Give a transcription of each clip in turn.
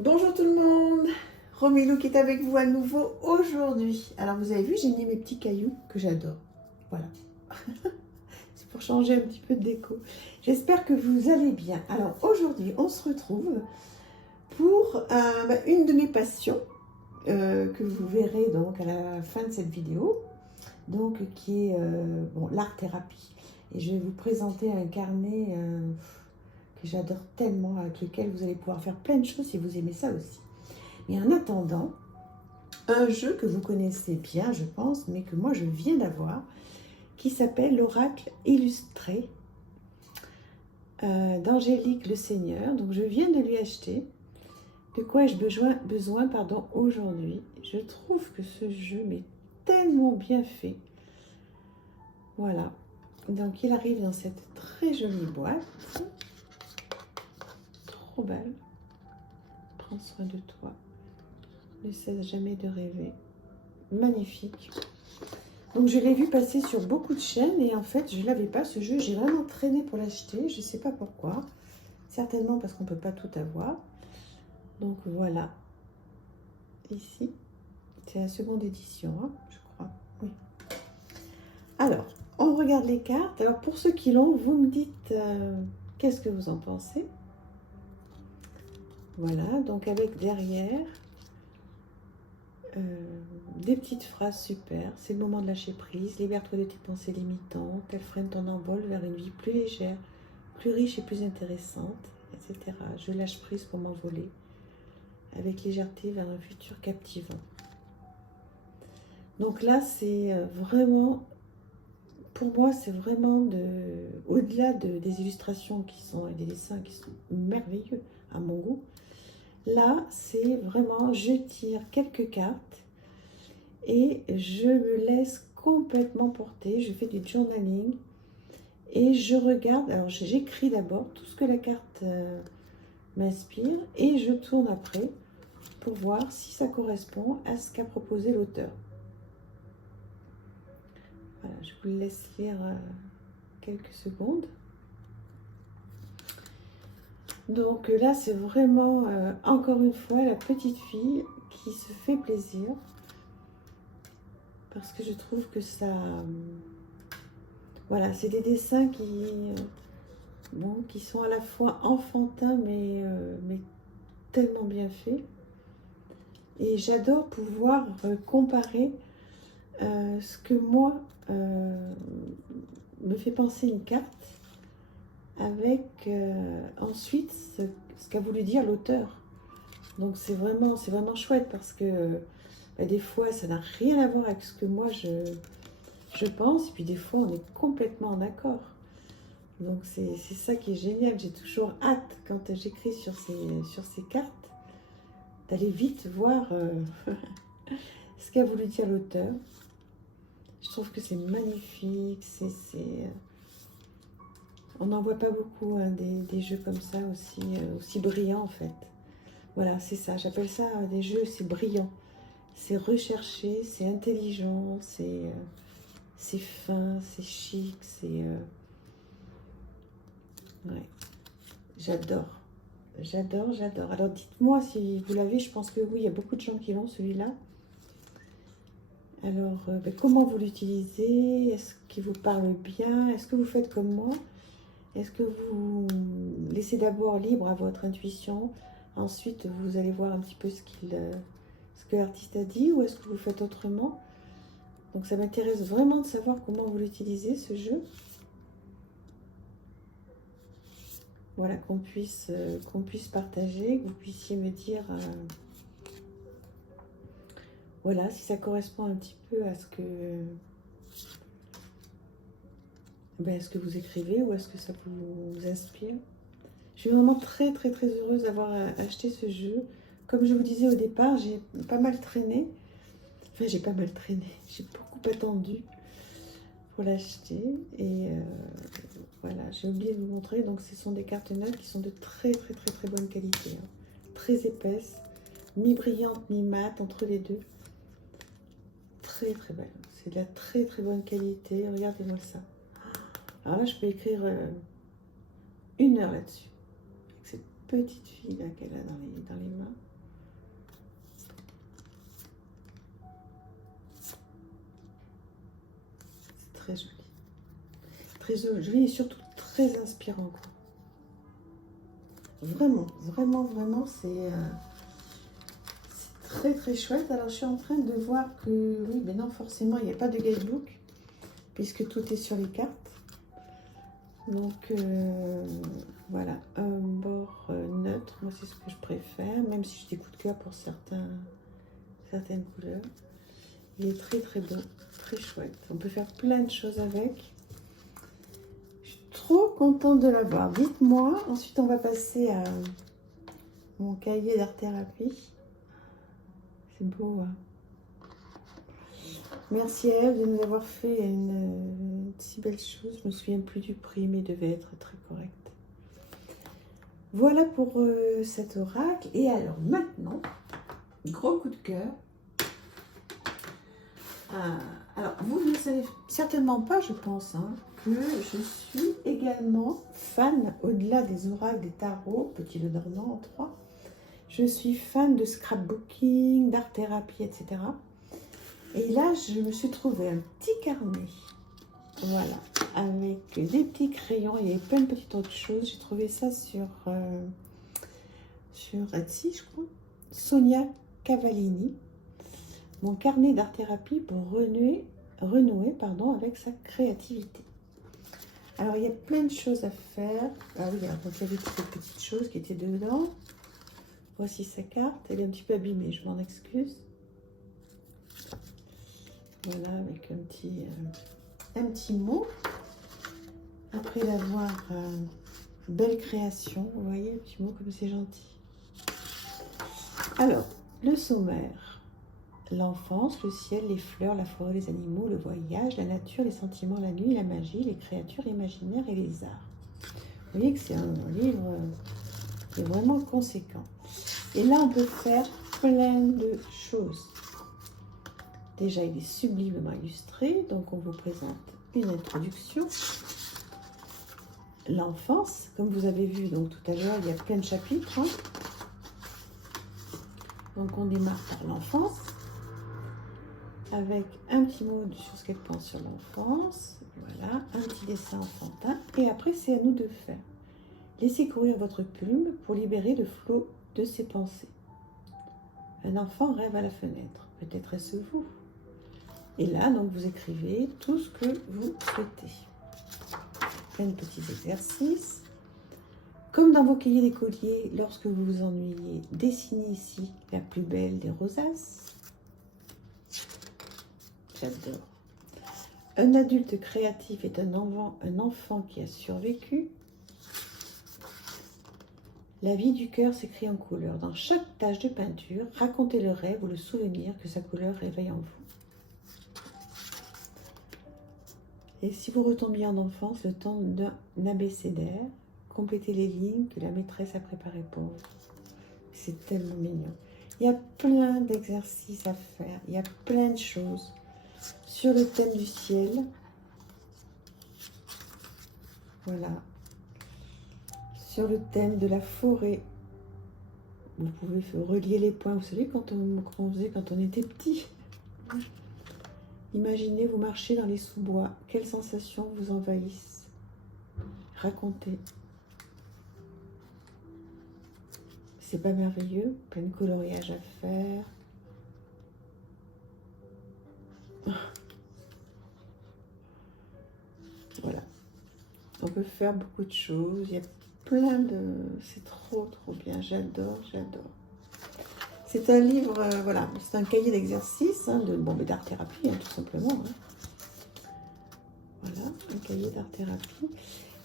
Bonjour tout le monde, Romilou qui est avec vous à nouveau aujourd'hui. Alors vous avez vu, j'ai mis mes petits cailloux que j'adore. Voilà, c'est pour changer un petit peu de déco. J'espère que vous allez bien. Alors aujourd'hui, on se retrouve pour une de mes passions que vous verrez donc à la fin de cette vidéo, donc qui est l'art-thérapie. Et je vais vous présenter un carnet que j'adore tellement, avec lequel vous allez pouvoir faire plein de choses si vous aimez ça aussi. Mais en attendant, un jeu que vous connaissez bien, je pense, mais que moi je viens d'avoir, qui s'appelle l'Oracle illustré d'Angélique Le Seigneur. Donc je viens de lui acheter. De quoi ai-je besoin aujourd'hui? Je trouve que ce jeu m'est tellement bien fait. Voilà. Donc il arrive dans cette très jolie boîte. Trop belle. Prends soin de toi. Ne cesse jamais de rêver. Magnifique. Donc je l'ai vu passer sur beaucoup de chaînes et en fait je ne l'avais pas ce jeu. J'ai vraiment traîné pour l'acheter. Je ne sais pas pourquoi. Certainement parce qu'on ne peut pas tout avoir. Donc voilà. Ici. C'est la seconde édition, hein, je crois. Oui. Alors, on regarde les cartes. Alors pour ceux qui l'ont, vous me dites qu'est-ce que vous en pensez. Voilà. Donc avec derrière... des petites phrases super. C'est le moment de lâcher prise. Libère-toi de tes pensées limitantes. Elles freinent ton envol vers une vie plus légère, plus riche et plus intéressante, etc. Je lâche prise pour m'envoler avec légèreté vers un futur captivant. Donc là, c'est vraiment, pour moi, c'est vraiment au-delà des illustrations qui sont et des dessins qui sont merveilleux à mon goût. Là, c'est vraiment, je tire quelques cartes et je me laisse complètement porter. Je fais du journaling et je regarde. Alors j'écris d'abord tout ce que la carte m'inspire et je tourne après pour voir si ça correspond à ce qu'a proposé l'auteur. Voilà, je vous laisse lire quelques secondes. Donc là, c'est vraiment, encore une fois, la petite fille qui se fait plaisir. Parce que je trouve que ça... voilà, c'est des dessins qui sont à la fois enfantins, mais tellement bien faits. Et j'adore pouvoir comparer ce que moi me fait penser une carte avec ensuite ce qu'a voulu dire l'auteur. Donc c'est vraiment chouette parce que des fois ça n'a rien à voir avec ce que moi je pense, et puis des fois on est complètement en accord. Donc c'est ça qui est génial. J'ai toujours hâte quand j'écris sur ces cartes d'aller vite voir ce qu'a voulu dire l'auteur. Je trouve que c'est magnifique. On n'en voit pas beaucoup hein, des jeux comme ça aussi brillants en fait. Voilà, c'est ça. J'appelle ça des jeux, c'est brillant. C'est recherché, c'est intelligent, c'est fin, c'est chic, c'est... ouais, j'adore. J'adore. Alors dites-moi si vous l'avez, je pense que oui, il y a beaucoup de gens qui l'ont celui-là. Alors, comment vous l'utilisez? Est-ce qu'il vous parle bien? Est-ce que vous faites comme moi? Est-ce que vous laissez d'abord libre à votre intuition? Ensuite, vous allez voir un petit peu ce que l'artiste a dit, ou est-ce que vous faites autrement? Donc ça m'intéresse vraiment de savoir comment vous l'utilisez, ce jeu. Voilà, qu'on puisse partager, que vous puissiez me dire voilà, si ça correspond un petit peu à ce que vous écrivez, ou est-ce que ça vous inspire. Je suis vraiment très heureuse d'avoir acheté ce jeu. Comme je vous disais au départ, j'ai pas mal traîné. Enfin, j'ai pas mal traîné, j'ai beaucoup attendu pour l'acheter. Et voilà, j'ai oublié de vous montrer. Donc, ce sont des cartes neutres qui sont de très bonne qualité. Hein. Très épaisses, mi-brillantes, mi-mat, entre les deux. Très belle. C'est de la très bonne qualité. Regardez-moi ça. Alors là, je peux écrire 1 heure là-dessus. Avec cette petite fille là qu'elle a dans les mains. très joli. Très joli et surtout très inspirant, quoi. Vraiment, vraiment, vraiment, c'est très très chouette. Alors je suis en train de voir que, oui, mais non, forcément, il n'y a pas de guidebook, puisque tout est sur les cartes. Donc voilà, un bord neutre, moi c'est ce que je préfère, même si j'ai des coups de cœur pour certaines couleurs. Il est très très beau, très chouette. On peut faire plein de choses avec. Je suis trop contente de l'avoir. Dites-moi, ensuite on va passer à mon cahier d'art-thérapie. C'est beau, hein. Merci à elle de nous avoir fait une si belle chose. Je me souviens plus du prix, mais il devait être très correct. Voilà pour cet oracle. Et alors maintenant, gros coup de cœur. Alors, vous ne savez certainement pas, je pense, hein, que je suis également fan, au-delà des oracles, des tarots, petit Lenormand en 3, je suis fan de scrapbooking, d'art-thérapie, etc. Et là, je me suis trouvé un petit carnet, voilà, avec des petits crayons, il y avait plein de petites autres choses. J'ai trouvé ça sur Etsy, je crois, Sonia Cavallini. Mon carnet d'art-thérapie pour renouer avec sa créativité. Alors, il y a plein de choses à faire. Ah oui, donc il y avait toutes ces petites choses qui étaient dedans. Voici sa carte. Elle est un petit peu abîmée, je m'en excuse. Voilà, avec un petit mot. Après l'avoir, belle création. Vous voyez, un petit mot comme c'est gentil. Alors, le sommaire. L'enfance, le ciel, les fleurs, la forêt, les animaux, le voyage, la nature, les sentiments, la nuit, la magie, les créatures imaginaires et les arts. Vous voyez que c'est un livre qui est vraiment conséquent. Et là, on peut faire plein de choses. Déjà, il est sublimement illustré, donc on vous présente une introduction. L'enfance, comme vous avez vu donc tout à l'heure, il y a plein de chapitres, hein. Donc on démarre par l'enfance, avec un petit mot sur ce qu'elle pense sur l'enfance, voilà, un petit dessin enfantin, et après c'est à nous de faire. Laissez courir votre plume pour libérer le flot de ses pensées. Un enfant rêve à la fenêtre, peut-être est-ce vous. Et là, donc, vous écrivez tout ce que vous souhaitez. Plein de petits exercices. Comme dans vos cahiers d'écolier, lorsque vous vous ennuyez, dessinez ici la plus belle des rosaces. J'adore. Un adulte créatif est un enfant qui a survécu. La vie du cœur s'écrit en couleur. Dans chaque tache de peinture, racontez le rêve ou le souvenir que sa couleur réveille en vous. Et si vous retombiez en enfance, le temps d'un abécédaire, complétez les lignes que la maîtresse a préparées pour vous. C'est tellement mignon. Il y a plein d'exercices à faire, il y a plein de choses. Sur le thème du ciel, voilà. Sur le thème de la forêt, vous pouvez relier les points. Vous savez, comment on faisait quand on était petit. Imaginez, vous marchez dans les sous-bois. Quelles sensations vous envahissent? Racontez. C'est pas merveilleux? Plein de coloriage à faire. Voilà. On peut faire beaucoup de choses. Il y a plein de... C'est trop bien. J'adore. C'est un livre, voilà, c'est un cahier d'exercice, hein, d'art-thérapie, hein, tout simplement. Hein. Voilà, un cahier d'art-thérapie.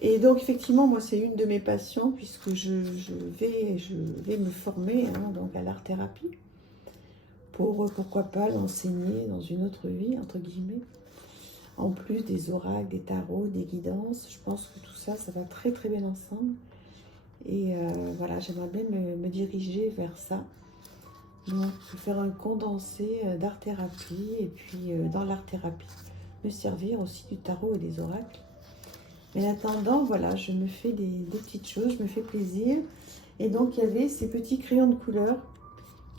Et donc, effectivement, moi, c'est une de mes passions, puisque je vais me former, hein, donc à l'art-thérapie, pour, pourquoi pas, l'enseigner dans une autre vie, entre guillemets. En plus des oracles, des tarots, des guidances, je pense que tout ça, ça va très bien ensemble. Et voilà, j'aimerais bien me diriger vers ça. Donc, faire un condensé d'art-thérapie et puis dans l'art-thérapie, me servir aussi du tarot et des oracles. Mais en attendant, voilà, je me fais des petites choses, je me fais plaisir. Et donc, il y avait ces petits crayons de couleur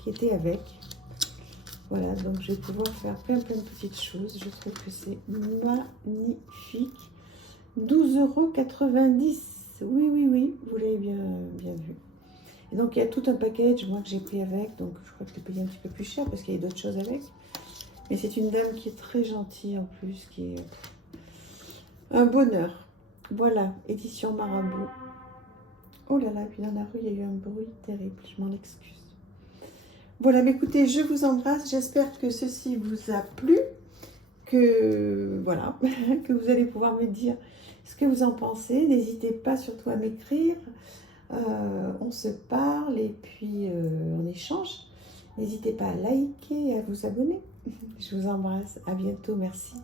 qui étaient avec. Voilà, donc je vais pouvoir faire plein de petites choses. Je trouve que c'est magnifique. 12,90 €. Oui, oui, oui, vous l'avez bien vu. Et donc il y a tout un package, moi, que j'ai pris avec. Donc je crois que je l'ai payé un petit peu plus cher parce qu'il y a d'autres choses avec. Mais c'est une dame qui est très gentille en plus, qui est un bonheur. Voilà, édition Marabout. Oh là là, puis dans la rue, il y a eu un bruit terrible, je m'en excuse. Voilà, mais écoutez, je vous embrasse. J'espère que ceci vous a plu, que voilà, que vous allez pouvoir me dire ce que vous en pensez. N'hésitez pas surtout à m'écrire. On se parle et puis on échange. N'hésitez pas à liker et à vous abonner. Je vous embrasse. À bientôt. Merci.